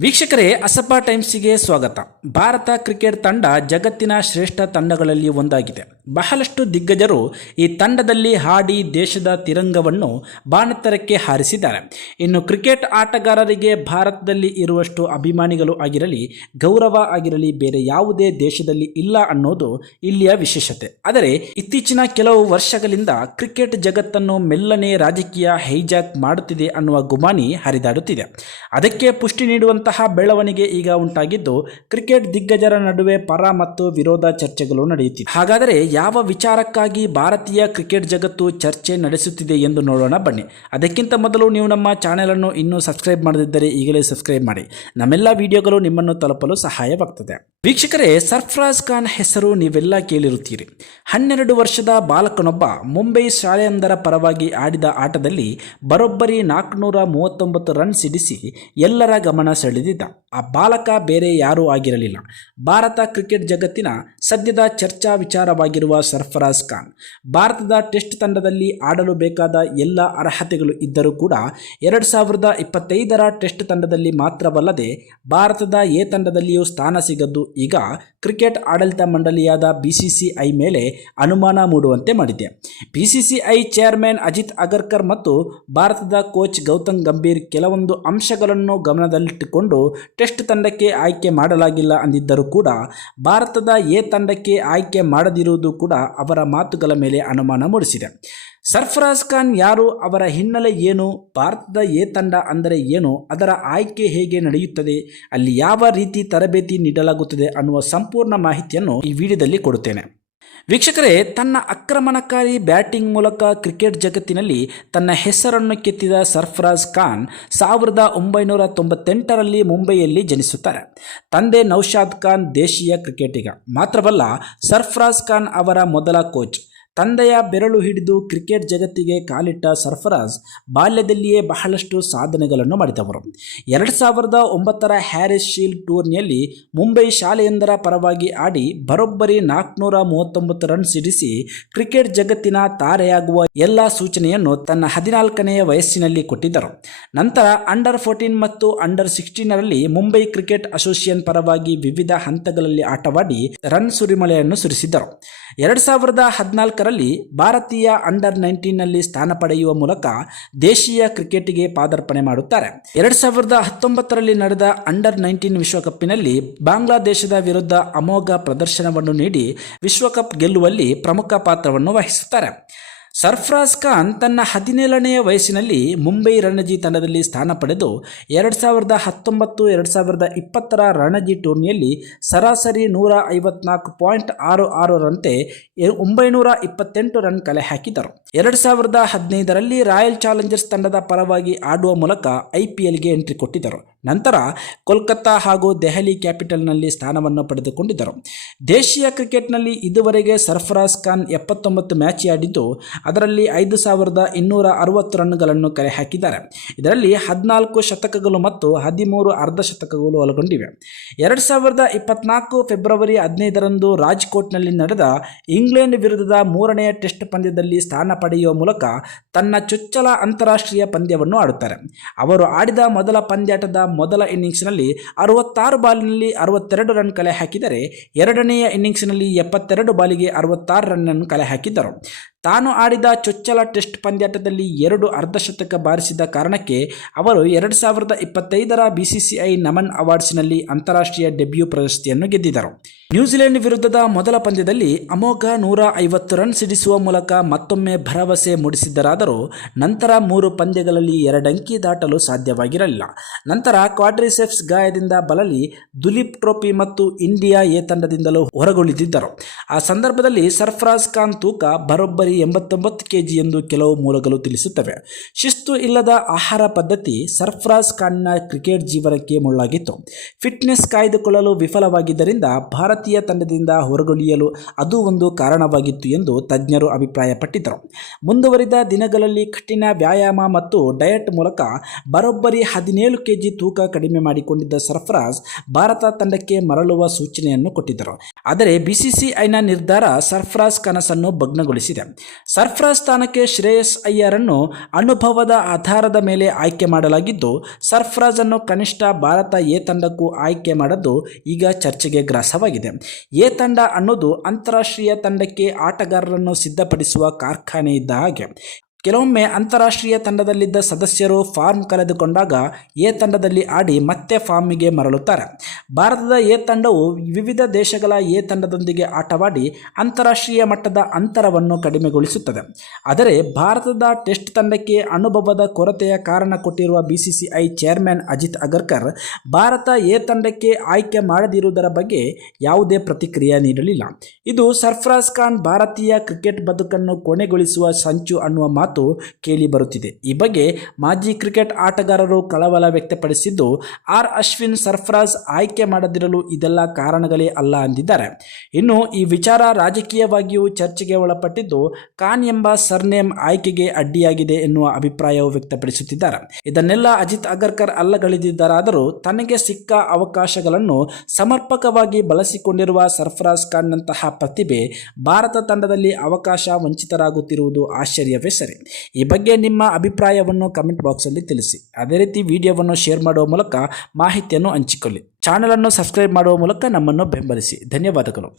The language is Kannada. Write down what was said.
ವೀಕ್ಷಕರೇ ಅಸಪ ಟೈಮ್ಸಿಗೆ ಸ್ವಾಗತ. ಭಾರತ ಕ್ರಿಕೆಟ್ ತಂಡ ಜಗತ್ತಿನ ಶ್ರೇಷ್ಠ ತಂಡಗಳಲ್ಲಿ ಒಂದಾಗಿದೆ. ಬಹಳಷ್ಟು ದಿಗ್ಗಜರು ಈ ತಂಡದಲ್ಲಿ ಹಾಡಿ ದೇಶದ ತಿರಂಗವನ್ನು ಬಾಣತ್ತರಕ್ಕೆ ಹಾರಿಸಿದ್ದಾರೆ. ಇನ್ನು ಕ್ರಿಕೆಟ್ ಆಟಗಾರರಿಗೆ ಭಾರತದಲ್ಲಿ ಇರುವಷ್ಟು ಅಭಿಮಾನಿಗಳು ಆಗಿರಲಿ, ಗೌರವ ಆಗಿರಲಿ ಬೇರೆ ಯಾವುದೇ ದೇಶದಲ್ಲಿ ಇಲ್ಲ ಅನ್ನೋದು ಇಲ್ಲಿಯ ವಿಶೇಷತೆ. ಆದರೆ, ಇತ್ತೀಚಿನ ಕೆಲವು ವರ್ಷಗಳಿಂದ ಕ್ರಿಕೆಟ್ ಜಗತ್ತನ್ನು ಮೆಲ್ಲನೆ ರಾಜಕೀಯ ಹೈಜಾಕ್ ಮಾಡುತ್ತಿದೆ ಅನ್ನುವ ಗುಮಾನಿ ಹರಿದಾಡುತ್ತಿದೆ. ಅದಕ್ಕೆ ಪುಷ್ಟಿ ನೀಡುವಂತಹ ಬೆಳವಣಿಗೆ ಈಗ ಉಂಟಾಗಿದ್ದು, ಕ್ರಿಕೆಟ್ ದಿಗ್ಗಜರ ನಡುವೆ ಪರ ಮತ್ತು ವಿರೋಧ ಚರ್ಚೆಗಳು ನಡೆಯುತ್ತಿವೆ. ಹಾಗಾದರೆ ಯಾವ ವಿಚಾರಕ್ಕಾಗಿ ಭಾರತೀಯ ಕ್ರಿಕೆಟ್ ಜಗತ್ತು ಚರ್ಚೆ ನಡೆಸುತ್ತಿದೆ ಎಂದು ನೋಡೋಣ ಬನ್ನಿ. ಅದಕ್ಕಿಂತ ಮೊದಲು ನೀವು ನಮ್ಮ ಚಾನೆಲ್ ಅನ್ನು ಇನ್ನೂ ಸಬ್ಸ್ಕ್ರೈಬ್ ಮಾಡದಿದ್ದರೆ ಈಗಲೇ ಸಬ್ಸ್ಕ್ರೈಬ್ ಮಾಡಿ. ನಮ್ಮೆಲ್ಲ ವಿಡಿಯೋಗಳು ನಿಮ್ಮನ್ನು ತಲುಪಲು ಸಹಾಯವಾಗ್ತದೆ. ವೀಕ್ಷಕರೇ, ಸರ್ಫರಾಜ್ ಖಾನ್ ಹೆಸರು ನೀವೆಲ್ಲ ಕೇಳಿರುತ್ತೀರಿ. ಹನ್ನೆರಡು ವರ್ಷದ ಬಾಲಕನೊಬ್ಬ ಮುಂಬೈ ಶಾಲೆಯೊಂದರ ಪರವಾಗಿ ಆಡಿದ ಆಟದಲ್ಲಿ ಬರೋಬ್ಬರಿ ನಾಲ್ಕುನೂರ ಮೂವತ್ತೊಂಬತ್ತು ರನ್ ಸಿಡಿಸಿ ಎಲ್ಲರ ಗಮನ ಸೆಳೆದಿದ್ದ. ಆ ಬಾಲಕ ಬೇರೆ ಯಾರೂ ಆಗಿರಲಿಲ್ಲ. ಭಾರತ ಕ್ರಿಕೆಟ್ ಜಗತ್ತಿನ ಸದ್ಯದ ಚರ್ಚಾ ವಿಚಾರವಾಗಿರುವ ಸರ್ಫರಾಜ್ ಖಾನ್, ಭಾರತದ ಟೆಸ್ಟ್ ತಂಡದಲ್ಲಿ ಆಡಲು ಬೇಕಾದ ಎಲ್ಲ ಅರ್ಹತೆಗಳು ಇದ್ದರೂ ಕೂಡ ಎರಡು ಸಾವಿರದ ಇಪ್ಪತ್ತೈದರ ಟೆಸ್ಟ್ ತಂಡದಲ್ಲಿ ಮಾತ್ರವಲ್ಲದೆ ಭಾರತದ ಎ ತಂಡದಲ್ಲಿಯೂ ಸ್ಥಾನ ಸಿಗದ್ದು ಈಗ ಕ್ರಿಕೆಟ್ ಆಡಳಿತ ಮಂಡಳಿಯಾದ ಬಿಸಿಸಿಐ ಮೇಲೆ ಅನುಮಾನ ಮೂಡುವಂತೆ ಮಾಡಿದೆ. ಬಿಸಿಸಿಐ ಚೇರ್ಮನ್ ಅಜಿತ್ ಅಗರ್ಕರ್ ಮತ್ತು ಭಾರತದ ಕೋಚ್ ಗೌತಮ್ ಗಂಭೀರ್ ಕೆಲವೊಂದು ಅಂಶಗಳನ್ನು ಗಮನದಲ್ಲಿಟ್ಟುಕೊಂಡು ಟೆಸ್ಟ್ ತಂಡಕ್ಕೆ ಆಯ್ಕೆ ಮಾಡಲಾಗಿಲ್ಲ ಅಂದಿದ್ದರೂ ಕೂಡ ಭಾರತದ ಎ ತಂಡಕ್ಕೆ ಆಯ್ಕೆ ಮಾಡದಿರುವುದು ಕೂಡ ಅವರ ಮಾತುಗಳ ಮೇಲೆ ಅನುಮಾನ ಮೂಡಿಸಿದೆ. ಸರ್ಫರಾಜ್ ಖಾನ್ ಯಾರು, ಅವರ ಹಿನ್ನೆಲೆ ಏನು, ಭಾರತದ ಎ ತಂಡ ಅಂದರೆ ಏನು, ಅದರ ಆಯ್ಕೆ ಹೇಗೆ ನಡೆಯುತ್ತದೆ, ಅಲ್ಲಿ ಯಾವ ರೀತಿ ತರಬೇತಿ ನೀಡಲಾಗುತ್ತದೆ ಅನ್ನುವ ಸಂಪೂರ್ಣ ಮಾಹಿತಿಯನ್ನು ಈ ವಿಡಿಯೋದಲ್ಲಿ ಕೊಡುತ್ತೇನೆ. ವೀಕ್ಷಕರೇ, ತನ್ನ ಆಕ್ರಮಣಕಾರಿ ಬ್ಯಾಟಿಂಗ್ ಮೂಲಕ ಕ್ರಿಕೆಟ್ ಜಗತ್ತಿನಲ್ಲಿ ತನ್ನ ಹೆಸರನ್ನು ಕೆತ್ತಿದ ಸರ್ಫರಾಜ್ ಖಾನ್ ಸಾವಿರದ ಒಂಬೈನೂರ ತೊಂಬತ್ತೆಂಟರಲ್ಲಿ ಮುಂಬೈಯಲ್ಲಿ ಜನಿಸುತ್ತಾರೆ. ತಂದೆ ನೌಶಾದ್ ಖಾನ್ ದೇಶೀಯ ಕ್ರಿಕೆಟಿಗ. ಮಾತ್ರವಲ್ಲ, ಸರ್ಫರಾಜ್ ಖಾನ್ ಅವರ ಮೊದಲ ಕೋಚ್. ತಂದೆಯ ಬೆರಳು ಹಿಡಿದು ಕ್ರಿಕೆಟ್ ಜಗತ್ತಿಗೆ ಕಾಲಿಟ್ಟ ಸರ್ಫರಾಜ್ ಬಾಲ್ಯದಲ್ಲಿಯೇ ಬಹಳಷ್ಟು ಸಾಧನೆಗಳನ್ನು ಮಾಡಿದವರು. ಎರಡು ಸಾವಿರದ ಒಂಬತ್ತರ ಹ್ಯಾರಿಸ್ ಶೀಲ್ಡ್ ಟೂರ್ನಿಯಲ್ಲಿ ಮುಂಬೈ ಶಾಲೆಯೊಂದರ ಪರವಾಗಿ ಆಡಿ ಬರೋಬ್ಬರಿ ನಾಲ್ಕುನೂರ ಮೂವತ್ತೊಂಬತ್ತು ರನ್ ಸಿಡಿಸಿ ಕ್ರಿಕೆಟ್ ಜಗತ್ತಿನ ತಾರೆಯಾಗುವ ಎಲ್ಲ ಸೂಚನೆಯನ್ನು ತನ್ನ ಹದಿನಾಲ್ಕನೆಯ ವಯಸ್ಸಿನಲ್ಲಿ ಕೊಟ್ಟಿದ್ದರು. ನಂತರ ಅಂಡರ್ ಫೋರ್ಟೀನ್ ಮತ್ತು ಅಂಡರ್ ಸಿಕ್ಸ್ಟೀನರಲ್ಲಿ ಮುಂಬೈ ಕ್ರಿಕೆಟ್ ಅಸೋಸಿಯೇಷನ್ ಪರವಾಗಿ ವಿವಿಧ ಹಂತಗಳಲ್ಲಿ ಆಟವಾಡಿ ರನ್ ಸುರಿಮಳೆಯನ್ನು ಸುರಿಸಿದ್ದರು. ಎರಡು ಸಾವಿರದ ಹದಿನಾಲ್ಕರಲ್ಲಿ ಭಾರತೀಯ ಅಂಡರ್ ನೈನ್ಟೀನಲ್ಲಿ ಸ್ಥಾನ ಪಡೆಯುವ ಮೂಲಕ ದೇಶೀಯ ಕ್ರಿಕೆಟ್ಗೆ ಪಾದಾರ್ಪಣೆ ಮಾಡುತ್ತಾರೆ. ಎರಡ್ ಸಾವಿರದ ಹತ್ತೊಂಬತ್ತರಲ್ಲಿ ನಡೆದ ಅಂಡರ್ ನೈನ್ಟೀನ್ ವಿಶ್ವಕಪ್ನಲ್ಲಿ ಬಾಂಗ್ಲಾದೇಶದ ವಿರುದ್ಧ ಅಮೋಘ ಪ್ರದರ್ಶನವನ್ನು ನೀಡಿ ವಿಶ್ವಕಪ್ ಗೆಲ್ಲುವಲ್ಲಿ ಪ್ರಮುಖ ಪಾತ್ರವನ್ನು ವಹಿಸುತ್ತಾರೆ. ಸರ್ಫರಾಜ್ ಖಾನ್ ತನ್ನ ಹದಿನೇಳನೆಯ ವಯಸ್ಸಿನಲ್ಲಿ ಮುಂಬೈ ರಣಜಿ ತಂಡದಲ್ಲಿ ಸ್ಥಾನ ಪಡೆದು ಎರಡು ಸಾವಿರದ ಹತ್ತೊಂಬತ್ತು, ಎರಡು ಸಾವಿರದ ಇಪ್ಪತ್ತರ ರಣಜಿ ಟೂರ್ನಿಯಲ್ಲಿ ಸರಾಸರಿ ನೂರ ಐವತ್ನಾಲ್ಕು ಪಾಯಿಂಟ್ ಆರು ಆರರಂತೆ ಒಂಬೈನೂರ ಇಪ್ಪತ್ತೆಂಟು ರನ್ ಕಲೆ ಹಾಕಿದರು. ಎರಡು ಸಾವಿರದ ಹದಿನೈದರಲ್ಲಿ ರಾಯಲ್ ಚಾಲೆಂಜರ್ಸ್ ತಂಡದ ಪರವಾಗಿ ಆಡುವ ಮೂಲಕ ಐ ಪಿ ಎಲ್ಗೆ ಎಂಟ್ರಿ ಕೊಟ್ಟಿದ್ದರು. ನಂತರ ಕೋಲ್ಕತ್ತಾ ಹಾಗೂ ದೆಹಲಿ ಕ್ಯಾಪಿಟಲ್ನಲ್ಲಿ ಸ್ಥಾನವನ್ನು ಪಡೆದುಕೊಂಡಿದ್ದರು. ದೇಶೀಯ ಕ್ರಿಕೆಟ್ನಲ್ಲಿ ಇದುವರೆಗೆ ಸರ್ಫರಾಜ್ ಖಾನ್ ಎಪ್ಪತ್ತೊಂಬತ್ತು ಮ್ಯಾಚ್ ಆಡಿದ್ದು ಅದರಲ್ಲಿ ಐದು ಸಾವಿರದ ಇನ್ನೂರ ಅರವತ್ತು ರನ್ಗಳನ್ನು ಕಲೆ ಹಾಕಿದ್ದಾರೆ ಇದರಲ್ಲಿ ಹದಿನಾಲ್ಕು ಶತಕಗಳು ಮತ್ತು ಹದಿಮೂರು ಅರ್ಧ ಶತಕಗಳು ಒಳಗೊಂಡಿವೆ. ಎರಡು ಸಾವಿರದ ಇಪ್ಪತ್ನಾಲ್ಕು ಫೆಬ್ರವರಿ ಹದಿನೈದರಂದು ರಾಜ್ಕೋಟ್ನಲ್ಲಿ ನಡೆದ ಇಂಗ್ಲೆಂಡ್ ವಿರುದ್ಧದ ಮೂರನೆಯ ಟೆಸ್ಟ್ ಪಂದ್ಯದಲ್ಲಿ ಸ್ಥಾನ ಪಡೆಯುವ ಮೂಲಕ ತನ್ನ ಚೊಚ್ಚಲ ಅಂತಾರಾಷ್ಟ್ರೀಯ ಪಂದ್ಯವನ್ನು ಆಡುತ್ತಾರೆ. ಅವರು ಆಡಿದ ಮೊದಲ ಪಂದ್ಯಾಟದ ಮೊದಲ ಇನ್ನಿಂಗ್ಸ್ನಲ್ಲಿ ಅರವತ್ತಾರು ಬಾಲಿನಲ್ಲಿ ಅರವತ್ತೆರಡು ರನ್ ಕಲೆ ಹಾಕಿದರೆ ಎರಡನೆಯ ಇನ್ನಿಂಗ್ಸ್ನಲ್ಲಿ ಎಪ್ಪತ್ತೆರಡು ಬಾಲಿಗೆ ಅರವತ್ತಾರು ರನ್ನನ್ನು ಕಲೆ ಹಾಕಿದ್ದರು. ತಾನು ಆಡಿದ ಚೊಚ್ಚಲ ಟೆಸ್ಟ್ ಪಂದ್ಯಾಟದಲ್ಲಿ ಎರಡು ಅರ್ಧಶತಕ ಬಾರಿಸಿದ ಕಾರಣಕ್ಕೆ ಅವರು ಎರಡು ಸಾವಿರದ ಇಪ್ಪತ್ತೈದರ ಬಿಸಿಸಿಐ ನಮನ್ ಅವಾರ್ಡ್ಸ್ನಲ್ಲಿ ಅಂತಾರಾಷ್ಟ್ರೀಯ ಡೆಬ್ಯೂ ಪ್ರಶಸ್ತಿಯನ್ನು ಗೆದ್ದಿದ್ದರು. ನ್ಯೂಜಿಲೆಂಡ್ ವಿರುದ್ಧದ ಮೊದಲ ಪಂದ್ಯದಲ್ಲಿ ಅಮೋಘ ನೂರ ಐವತ್ತು ರನ್ ಸಿಡಿಸುವ ಮೂಲಕ ಮತ್ತೊಮ್ಮೆ ಭರವಸೆ ಮೂಡಿಸಿದ್ದರಾದರೂ ನಂತರ ಮೂರು ಪಂದ್ಯಗಳಲ್ಲಿ ಎರಡಂಕಿ ದಾಟಲು ಸಾಧ್ಯವಾಗಿರಲಿಲ್ಲ. ನಂತರ ಕ್ವಾಡ್ರಿಸೆಫ್ಸ್ ಗಾಯದಿಂದ ಬಳಲಿ ದುಲೀಪ್ ಟ್ರೋಫಿ ಮತ್ತು ಇಂಡಿಯಾ ಎ ತಂಡದಿಂದಲೂ ಹೊರಗುಳಿದಿದ್ದರು. ಆ ಸಂದರ್ಭದಲ್ಲಿ ಸರ್ಫರಾಜ್ ಖಾನ್ ತೂಕ ಬರೋಬ್ಬರಿ ಎಂಬತ್ತೊಂಬತ್ತು ಕೆ ಜಿ ಎಂದು ಕೆಲವು ಮೂಲಗಳು ತಿಳಿಸುತ್ತವೆ. ಶಿಸ್ತು ಇಲ್ಲದ ಆಹಾರ ಪದ್ಧತಿ ಸರ್ಫರಾಜ್ ಖಾನ್ನ ಕ್ರಿಕೆಟ್ ಜೀವನಕ್ಕೆ ಮುಳ್ಳಾಗಿತ್ತು. ಫಿಟ್ನೆಸ್ ಕಾಯ್ದುಕೊಳ್ಳಲು ವಿಫಲವಾಗಿದ್ದರಿಂದ ಭಾರತೀಯ ತಂಡದಿಂದ ಹೊರಗುಳಿಯಲು ಅದು ಒಂದು ಕಾರಣವಾಗಿತ್ತು ಎಂದು ತಜ್ಞರು ಅಭಿಪ್ರಾಯಪಟ್ಟಿದ್ದರು. ಮುಂದುವರಿದ ದಿನಗಳಲ್ಲಿ ಕಠಿಣ ವ್ಯಾಯಾಮ ಮತ್ತು ಡಯಟ್ ಮೂಲಕ ಬರೋಬ್ಬರಿ ಹದಿನೇಳು ಕೆಜಿ ತೂಕ ಕಡಿಮೆ ಮಾಡಿಕೊಂಡಿದ್ದ ಸರ್ಫರಾಜ್ ಭಾರತ ತಂಡಕ್ಕೆ ಮರಳುವ ಸೂಚನೆಯನ್ನು ಕೊಟ್ಟಿದ್ದರು. ಆದರೆ ಬಿಸಿಸಿಐನ ನಿರ್ಧಾರ ಸರ್ಫರಾಜ್ ಕನಸನ್ನು ಭಗ್ನಗೊಳಿಸಿದೆ. ಸರ್ಫರಾಜ್ ಸ್ಥಾನಕ್ಕೆ ಶ್ರೇಯಸ್ ಅಯ್ಯರನ್ನು ಅನುಭವದ ಆಧಾರದ ಮೇಲೆ ಆಯ್ಕೆ ಮಾಡಲಾಗಿದ್ದು ಸರ್ಫ್ರಾಜನ್ನು ಕನಿಷ್ಠ ಭಾರತ ಎ ತಂಡಕ್ಕೂ ಆಯ್ಕೆ ಮಾಡದ್ದು ಈಗ ಚರ್ಚೆಗೆ ಗ್ರಾಸವಾಗಿದೆ. ಎ ತಂಡ ಅನ್ನೋದು ಅಂತಾರಾಷ್ಟ್ರೀಯ ತಂಡಕ್ಕೆ ಆಟಗಾರರನ್ನು ಸಿದ್ಧಪಡಿಸುವ ಕಾರ್ಖಾನೆ ಇದ್ದ ಹಾಗೆ. ಕೆಲವೊಮ್ಮೆ ಅಂತಾರಾಷ್ಟ್ರೀಯ ತಂಡದಲ್ಲಿದ್ದ ಸದಸ್ಯರು ಫಾರ್ಮ್ ಕಳೆದುಕೊಂಡಾಗ ಎ ತಂಡದಲ್ಲಿ ಆಡಿ ಮತ್ತೆ ಫಾರ್ಮಿಗೆ ಮರಳುತ್ತಾರೆ. ಭಾರತದ ಎ ತಂಡವು ವಿವಿಧ ದೇಶಗಳ ಎ ತಂಡದೊಂದಿಗೆ ಆಟವಾಡಿ ಅಂತಾರಾಷ್ಟ್ರೀಯ ಮಟ್ಟದ ಅಂತರವನ್ನು ಕಡಿಮೆಗೊಳಿಸುತ್ತದೆ. ಆದರೆ ಭಾರತದ ಟೆಸ್ಟ್ ತಂಡಕ್ಕೆ ಅನುಭವದ ಕೊರತೆಯ ಕಾರಣ ಕೊಟ್ಟಿರುವ BCCI chairman Ajit Agarkar, Bharat A ತಂಡಕ್ಕೆ ಆಯ್ಕೆ ಮಾಡದಿರುವುದರ ಬಗ್ಗೆ ಯಾವುದೇ ಪ್ರತಿಕ್ರಿಯೆ ನೀಡಲಿಲ್ಲ. ಇದು ಸರ್ಫರಾಜ್ ಖಾನ್ ಭಾರತೀಯ ಕ್ರಿಕೆಟ್ ಬದುಕನ್ನು ಕೊನೆಗೊಳಿಸುವ ಸಂಚು ಅನ್ನುವ ಮಾತು ಕೇಳಿ ಬರುತ್ತಿದೆ. ಈ ಬಗ್ಗೆ ಮಾಜಿ ಕ್ರಿಕೆಟ್ ಆಟಗಾರರು ಕಳವಳ ವ್ಯಕ್ತಪಡಿಸಿದ್ದು, ಆರ್ ಅಶ್ವಿನ್ ಸರ್ಫರಾಜ್ ಆಯ್ಕೆ ಮಾಡದಿರಲು ಇದೆಲ್ಲ ಕಾರಣಗಳೇ ಅಲ್ಲ ಅಂದಿದ್ದಾರೆ. ಇನ್ನು ಈ ವಿಚಾರ ರಾಜಕೀಯವಾಗಿಯೂ ಚರ್ಚೆಗೆ ಒಳಪಟ್ಟಿದ್ದು, ಖಾನ್ ಎಂಬ ಸರ್ನೇಮ್ ಆಯ್ಕೆಗೆ ಅಡ್ಡಿಯಾಗಿದೆ ಎನ್ನುವ ಅಭಿಪ್ರಾಯವು ವ್ಯಕ್ತಪಡಿಸುತ್ತಿದ್ದಾರೆ. ಇದನ್ನೆಲ್ಲ ಅಜಿತ್ ಅಗರ್ಕರ್ ಅಲ್ಲಗಳೆದಿದ್ದರಾದರೂ ತನಗೆ ಸಿಕ್ಕ ಅವಕಾಶಗಳನ್ನು ಸಮರ್ಪಕವಾಗಿ ಬಳಸಿಕೊಂಡಿರುವ ಸರ್ಫರಾಜ್ ಖಾನ್ನಂತಹ ಪ್ರತಿಭೆ ಭಾರತ ತಂಡದಲ್ಲಿ ಅವಕಾಶ ವಂಚಿತರಾಗುತ್ತಿರುವುದು ಆಶ್ಚರ್ಯವೇ ಸರಿ ಈ ಬಗ್ಗೆ ನಿಮ್ಮ ಅಭಿಪ್ರಾಯವನ್ನು ಕಮೆಂಟ್ ಬಾಕ್ಸಲ್ಲಿ ತಿಳಿಸಿ. ಅದೇ ರೀತಿ ವಿಡಿಯೋವನ್ನು ಶೇರ್ ಮಾಡುವ ಮೂಲಕ ಮಾಹಿತಿಯನ್ನು ಹಂಚಿಕೊಳ್ಳಿ. ಚಾನಲನ್ನು ಸಬ್ಸ್ಕ್ರೈಬ್ ಮಾಡುವ ಮೂಲಕ ನಮ್ಮನ್ನು ಬೆಂಬಲಿಸಿ. ಧನ್ಯವಾದಗಳು.